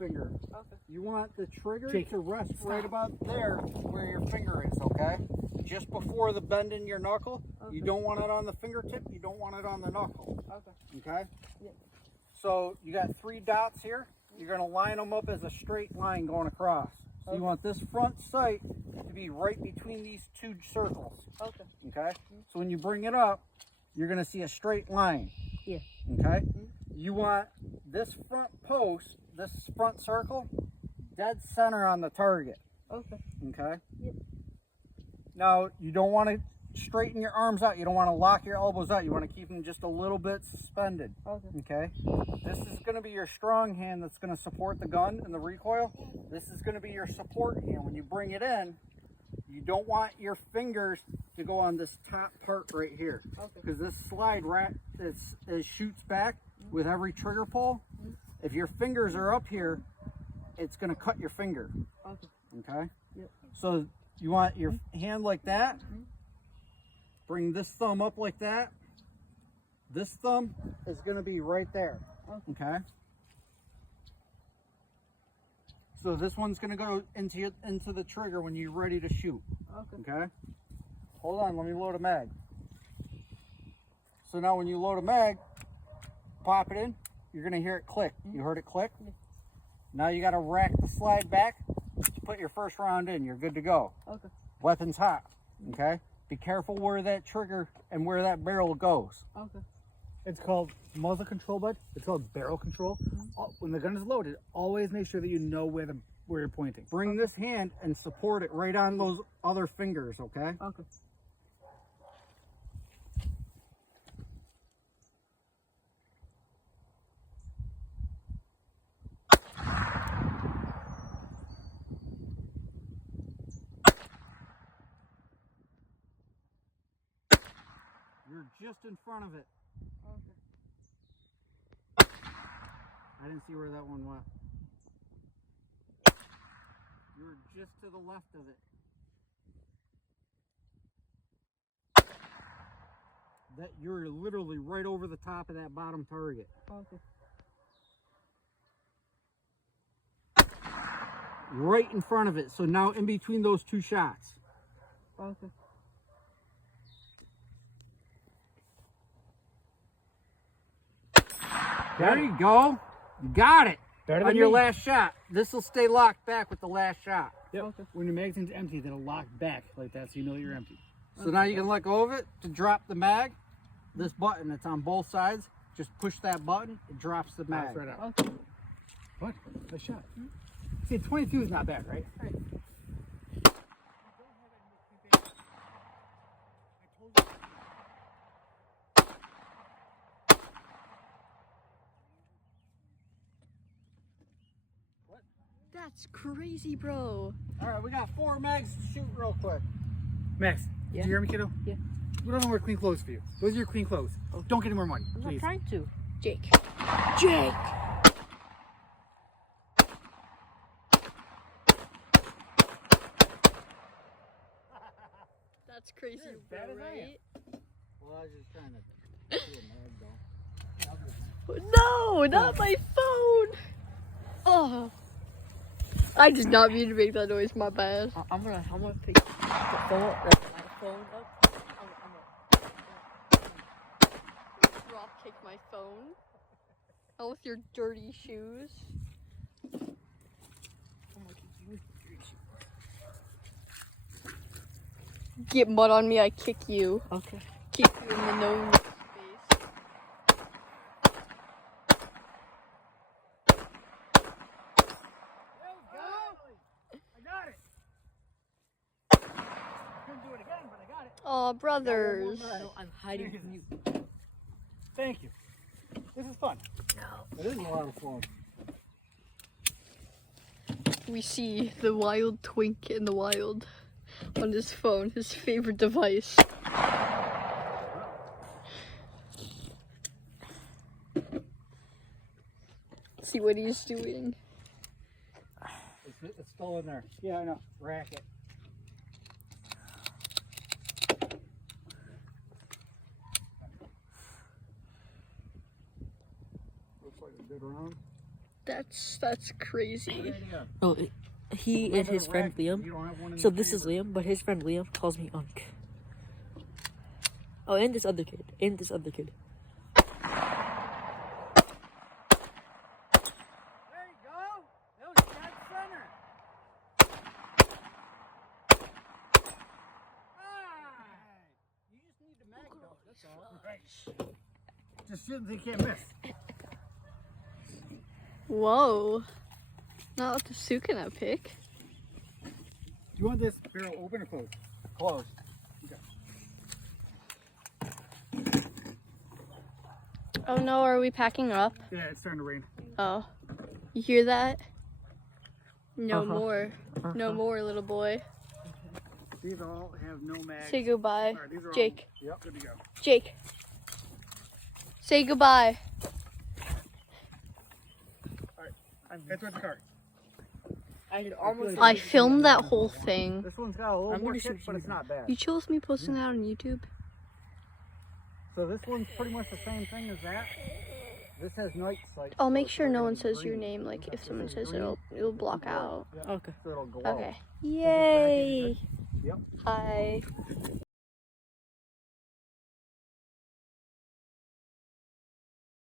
finger. Okay. You want the trigger to rest right about there where your finger is, okay? Just before the bend in your knuckle. Okay. You don't want it on the fingertip, you don't want it on the knuckle. Okay? Yep. So you got 3 dots here. You're going to line them up as a straight line going across. So you want this front sight to be right between these 2 circles. Okay. Okay? So when you bring it up, you're going to see a straight line. Yeah. Okay? You want this front post, this front circle, dead center on the target. Okay. Okay? Yep. Now, you don't want to straighten your arms out. You don't want to lock your elbows out. You want to keep them just a little bit suspended. Okay. Okay? This is going to be your strong hand that's going to support the gun and the recoil. This is going to be your support hand. When you bring it in, you don't want your fingers to go on this top part right here. Because this slide it shoots back with every trigger pull. If your fingers are up here, it's going to cut your finger. Okay? Yep. So you want your hand like that. Bring this thumb up like that. This thumb is going to be right there. Okay? So this one's going to go into the trigger when you're ready to shoot. Okay? Hold on, let me load a mag. So now when you load a mag, pop it in, you're going to hear it click. You heard it click? Now you got to rack the slide back to put your first round in. You're good to go. Okay. Weapon's hot. Okay? Be careful where that trigger and where that barrel goes. Okay. It's called muzzle control, bud. It's called barrel control. When the gun is loaded, always make sure that you know where you're pointing. Bring this hand and support it right on those other fingers, okay? Okay. You're just in front of it. Okay. I didn't see where that one went. You're just to the left of it. That you're literally right over the top of that bottom target. Okay. Right in front of it. So now in between those 2 shots. Okay. There you go. You got it. Better On than your me. last shot. This will stay locked back with the last shot. Yep. Okay. When your magazine's empty, it'll lock back like that, so you know you're empty. So now you can let go of it to drop the mag. This button, it's on both sides. Just push that button, it drops the mag. Right out. Okay. What? Nice shot. See, 22 is not bad, right? Right. That's crazy, bro. All right, we got 4 mags to shoot real quick. Max, Yeah? did you hear me, kiddo? Yeah. We don't wear clean clothes for you. Those are your clean clothes. Don't get any more money, I'm not please. trying to. Jake. Jake! That's crazy, bro, bad as I am. right? Well, I was just trying to do a mag though. No, not my phone. Oh, I did not mean to make that noise. My bad. I'm gonna pick the phone, my phone up. I'm gonna drop kick my phone. Out with your dirty shoes. Get mud on me, I kick you. Okay. Kick you in the nose face. I got it. Couldn't do it again, but I got it. Aw, brothers. No, I'm hiding from you. Thank you. This is fun. It is a lot of fun. We see the wild twink in the wild on his phone, his favorite device. See what he's doing. It's still in there. Yeah, I know. Rack it. Looks like a good round. That's crazy. Oh, he and his friend Liam. So this is Liam, but his friend Liam calls me Unk. Oh, and this other kid. There you go. That was dead center. You just need to mag though. That's all. Right. Just shoot until you can't miss. Whoa. Not what the Sukuna pick. You want this barrel open or closed? Close. Oh no, are we packing up? Yeah, it's starting to rain. Oh. You hear that? No more. No more, little boy. These all have no mags. Say goodbye. Sorry, these are Jake. all good to go. Jake. Say goodbye. That's with the cart. I filmed that whole thing. This one's got a little I'm more gonna kick, shoot but it's not bad. You chose me posting that on YouTube? So this one's pretty much the same thing as that. This has night sight. I'll make sure no one says your name. Like if someone says it, it'll block out. Okay. So it'll go out. Okay. Yay! Yep. Hi.